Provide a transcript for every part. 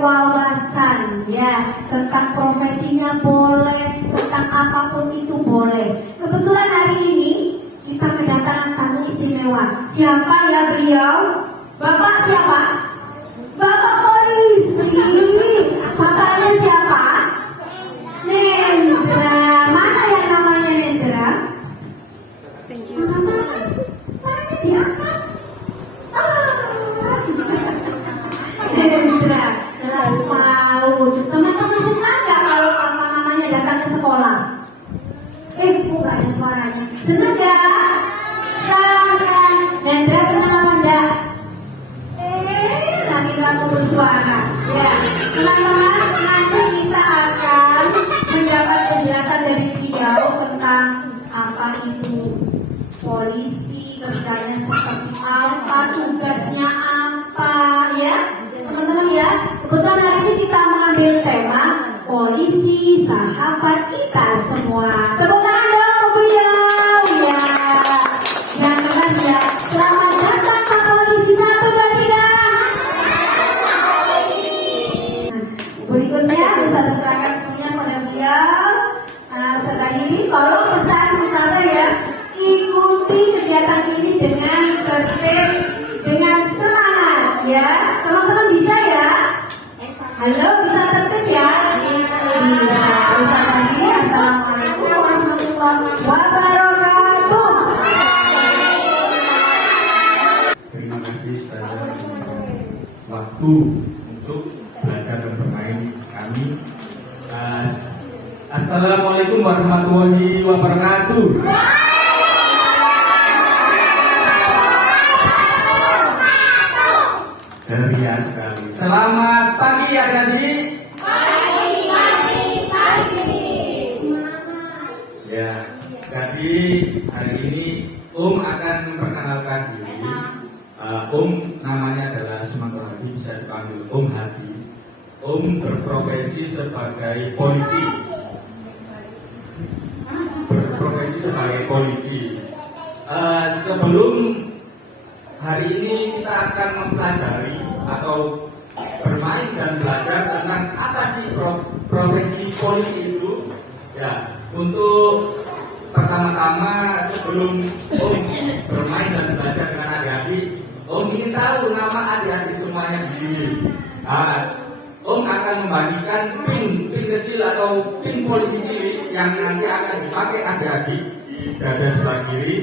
wawasan ya, tentang profesinya boleh, tentang apapun itu boleh. Kebetulan hari ini kita kedatangan tamu istimewa. Siapa ya beliau? Bapak siapa? Bapak polisi. Bapaknya siapa? Nendra. Mana yang namanya Nendra? Mana diangkat? Nendra. Jelas tahu. Teman-teman senang nggak kalau namanya datang ke sekolah? Bukan ada suaranya. Senang nggak? Sangat. Nendra senang apa enggak? Lagi kamu bersuara. Ya, teman-teman, nanti kita akan mendapat penjelasan dari beliau tentang apa itu polisi, kerjanya seperti apa, tugasnya apa, ya, teman-teman ya. Kebetulan hari ini kita mengambil tema polisi sahabat kita semua. Tepuk tangan dong untuk beliau, ya. Yang keras ya. Selamat datang Pak Polisi 1, 2, 3. Berikutnya bisa serahkan semuanya pada beliau. Setelah ini tolong pesan utama ya, ikuti kegiatan ini dengan tertib, dengan semangat ya. Teman-teman bisa ya? Halo, bisa tertib ya? Iya. Bisa lagi. Assalamualaikum warahmatullahi wabarakatuh. Terima kasih saya waktu untuk belajar dan bermain kami. Assalamualaikum warahmatullahi wabarakatuh. Ceria sekali. Selamat pagi adik-adik. Ya, jadi hari ini akan memperkenalkan diri. Namanya adalah Semangat Hadi, bisa dipanggil Hadi. Berprofesi sebagai polisi. Sebelum hari ini kita akan mempelajari atau bermain dan belajar tentang apa sih profesi polisi itu. Ya, untuk pertama-tama sebelum bermain dan belajar dengan adik-adik, ingin tahu nama adik-adik semuanya di sini. Akan membagikan pin kecil atau pin polisi cilik yang nanti akan dipakai adik-adik di dada sebelah kiri.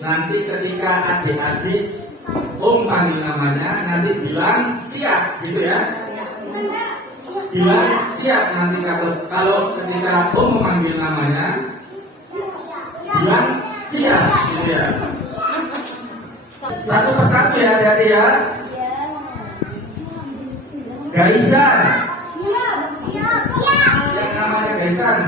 Nanti ketika adik-adik panggil namanya, nanti bilang siap, gitu ya. Bilang siap nanti kalau ketika memanggil namanya, bilang siap, gitu ya. Satu persatu ya adik-adik ya. Gaisan. Yang namanya Gaisan.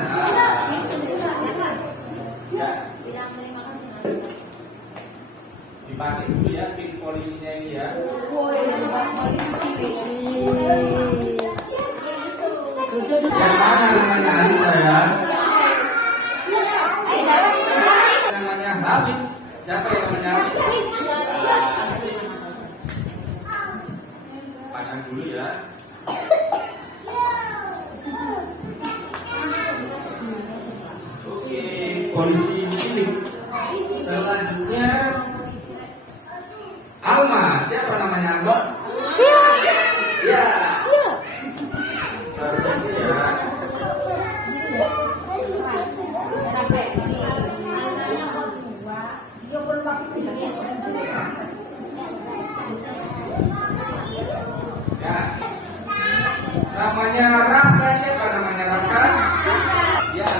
Dipakai dulu ya pin polisinya ini ya. Yang mana namanya adik saya? Namanya Hafiz. Siapa yang namanya Hafiz? Pasang dulu ya. Oke, polisi cilik. Selanjutnya Alma. Siapa namanya Alma? Siap. Ya. Siap. Ya. Namanya Rafka. Siapa namanya Rafka? Ya.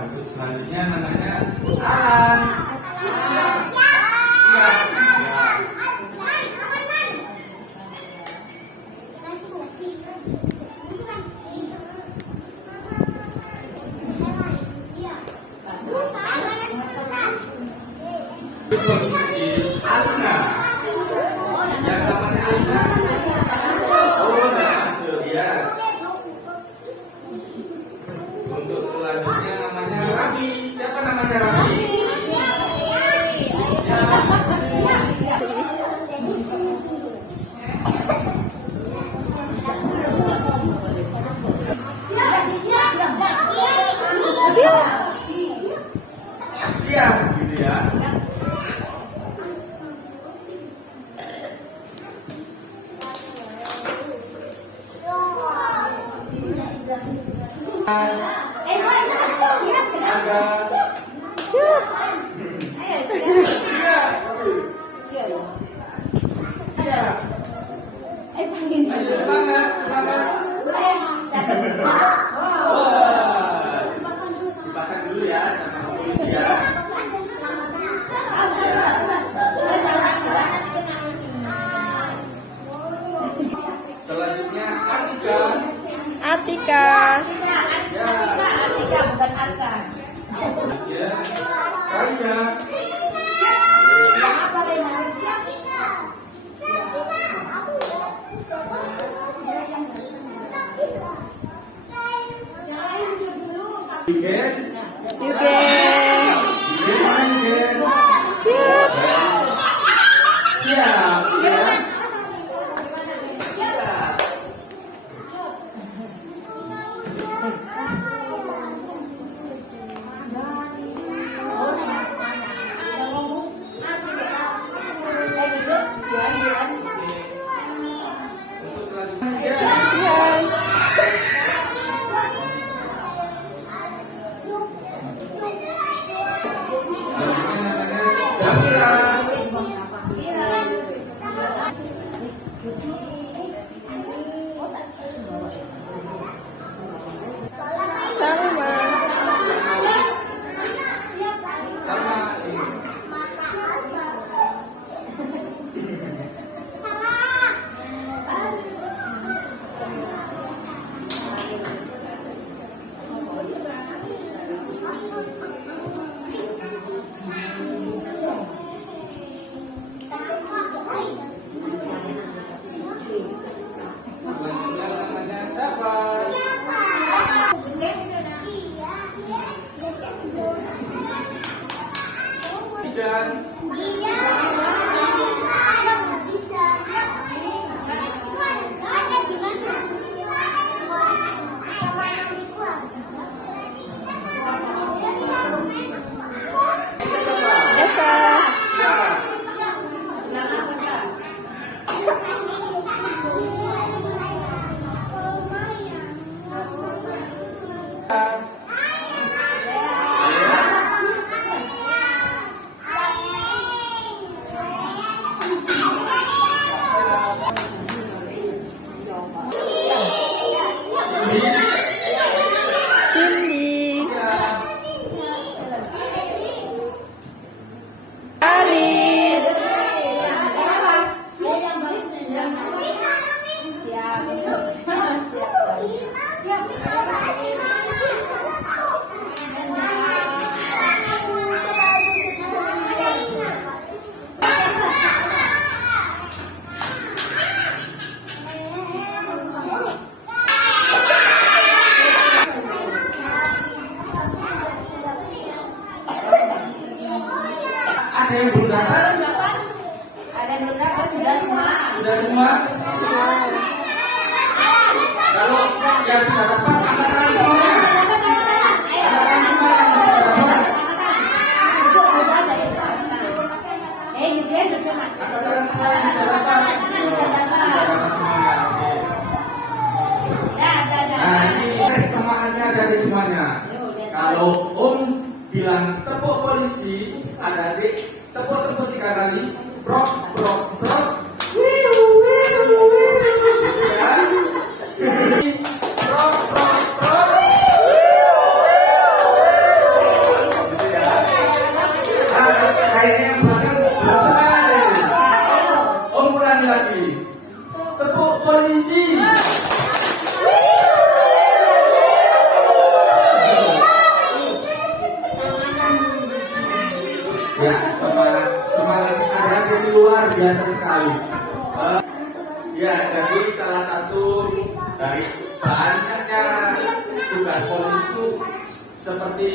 Untuk selanjutnya namanya Alan. Siap. Siap. Ayo semangat, semangat. Wah, dipasang dulu ya sama polisi ya. Selanjutnya Atika. Atika bukan Arka. Ya, Karina. Apa Rena? Yugen. Yugen. Yugen. Siap. Siap. Ya. Siap. Untuk selanjutnya. Latihan. Salma. Sama selanjutnya namanya siapa? Tiga. Esa. Cindy. Alif. Ada yang belum dapat? Sudah semua? Kalau yang sudah dapat, angkat tangan semua. Angkat tangan semua yang sudah dapat. Angkat tangan semua yang sudah dapat. Nah, ini tes semangatnya dari semuanya. Kalau Om bilang tepuk polisi, ada adik tepuk 3 kali. Brok, brok, brok. Wiu, wiu, wiu. Ya. Brok, brok, brok. Gitu ya. Nah, kayaknya yang belakang belum semangat deh. Om ulangi lagi. Tepuk polisi. Ya, semangat anak ini luar biasa sekali. Ya, jadi salah satu dari banyaknya tugas polisi itu seperti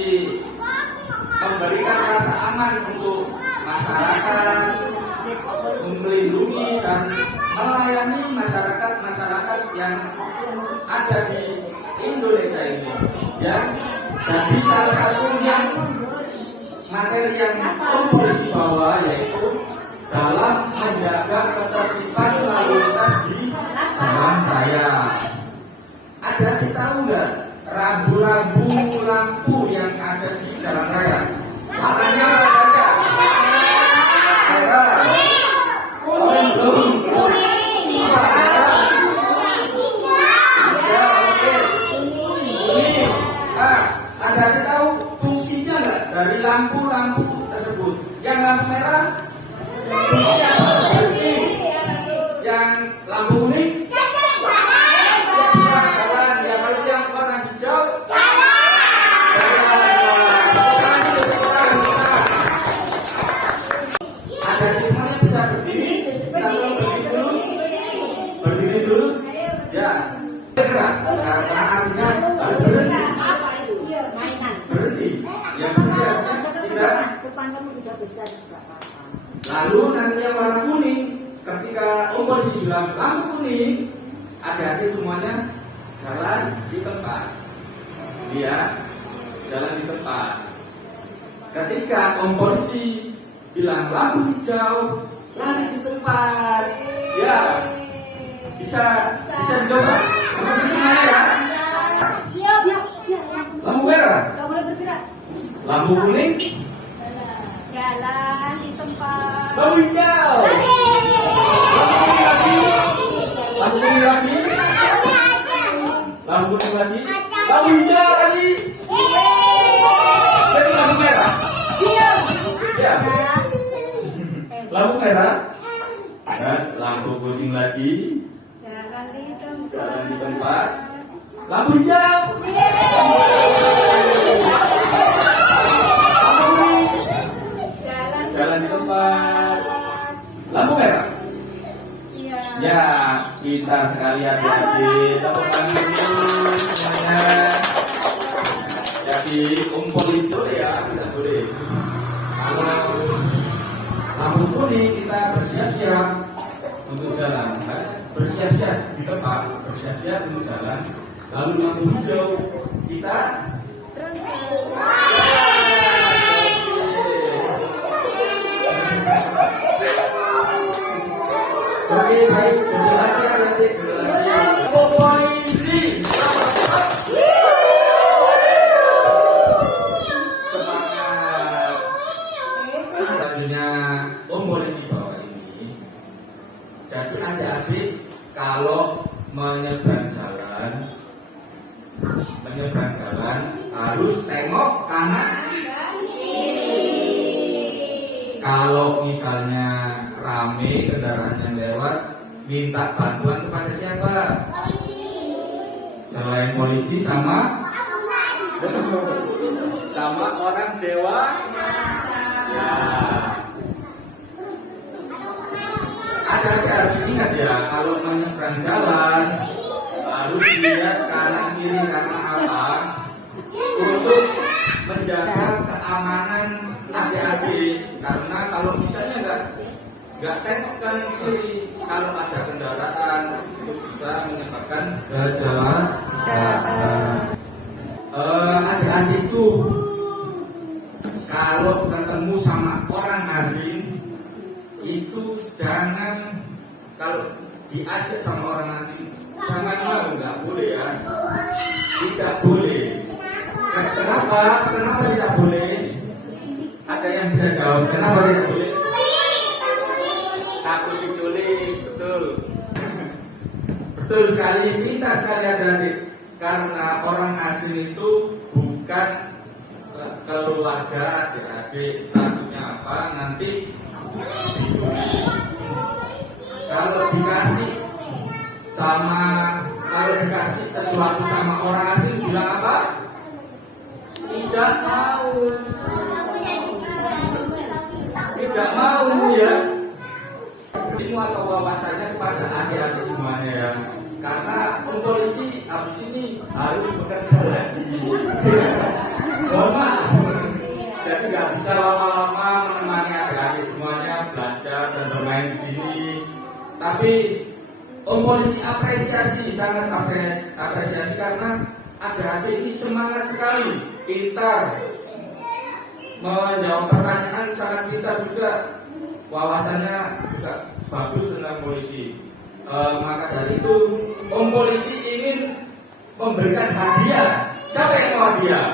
memberikan rasa aman untuk masyarakat, melindungi dan melayani masyarakat yang ada di Indonesia ini. Ya, jadi salah satunya materi yang polisi bawa yaitu dalam menjaga ketertiban lalu lintas di jalan raya. Ada yang tahu nggak rambu-rambu lampu yang ada di jalan raya. Warnanya apa saja? Merah. Belum. Anda tahu fungsinya nggak dari lampu-lampu tersebut? Yang lampu merah fungsinya berhenti. Yang lampu kuning jalan. Ya kalau yang warna hijau ada di semuanya bisa berdiri. Kalau berdiri dulu, ya bergerak. Karena artinya harus berhenti. Berhenti. Yang berhenti artinya tidak. Lalu nanti yang warna kuning, ketika polisi bilang lampu kuning, adik-adik semuanya jalan di tempat. Dia jalan di tempat. Ketika polisi bilang lampu hijau, lari di tempat. Ya, bisa dicoba. Teman semuanya ya. Siap. Lampu merah, Gak boleh bergerak. lampu kuning, Jalan di tempat. lampu hijau, lampu kuning lagi, lampu kuning lagi, lampu hijau lagi, jadi lampu merah. Ya, lampu merah, dan lampu kuning lagi, jalan di tempat, lampu hijau, jalan di tempat, lampu merah. Ya, kita sekalian adik-adik tepuk tangan dulu semuanya. Jadi polisi boleh ya, tidak boleh. Kalau lampu kuning kita bersiap-siap untuk jalan, bersiap-siap di tempat, bersiap-siap untuk jalan. Lalu lampu hijau kita oke, baik, berjalan polisi. Semangat. Selanjutnya polisi bawah ini. Jadi adik-adik kalau menyeberang jalan harus tengok kanan. Kalau misalnya rame kendaraan yang lewat, minta bantuan kepada siapa? Selain polisi sama orang dewasa. Ya. Ada harus ingat ya, kalau menyeberang jalan harus dilihat kanan kiri karena apa? Untuk menjaga keamanan adik-adik. Karena kalau misalnya nggak tengok kanan kiri, kalau ada kendaraan itu bisa menyebabkan kecelakaan. Adik-adik itu kalau ketemu sama orang asing itu jangan, kalau diajak sama orang asing jangan mau, nggak boleh ya, tidak boleh. Kenapa tidak boleh? Ada yang bisa jawab kenapa tidak boleh? Takut diculik, betul. Betul sekali, kita sekali adik-adik. Karena orang asing itu bukan keluarga adik-adik. Takutnya apa? Nanti kalau dikasih sesuatu sama orang asing bilang apa? Tidak mau. Tidak mau ya. Ilmu atau wawasannya kepada adik-adik semuanya ya. Karena polisi habis ini harus bekerja lagi. Mohon maaf. Jadi nggak bisa lama-lama menemani adik-adik semuanya belajar dan bermain di sini. Tapi polisi apresiasi, sangat apresiasi karena adik-adik ini semangat sekali, pintar, menjawab pertanyaan sangat pintar juga, wawasannya juga bagus tentang polisi. Maka dari itu polisi ingin memberikan hadiah hadiah?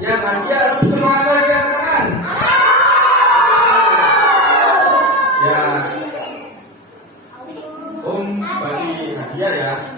Yang hadiah semua hadiah kan? Ya, Om bagi hadiah ya.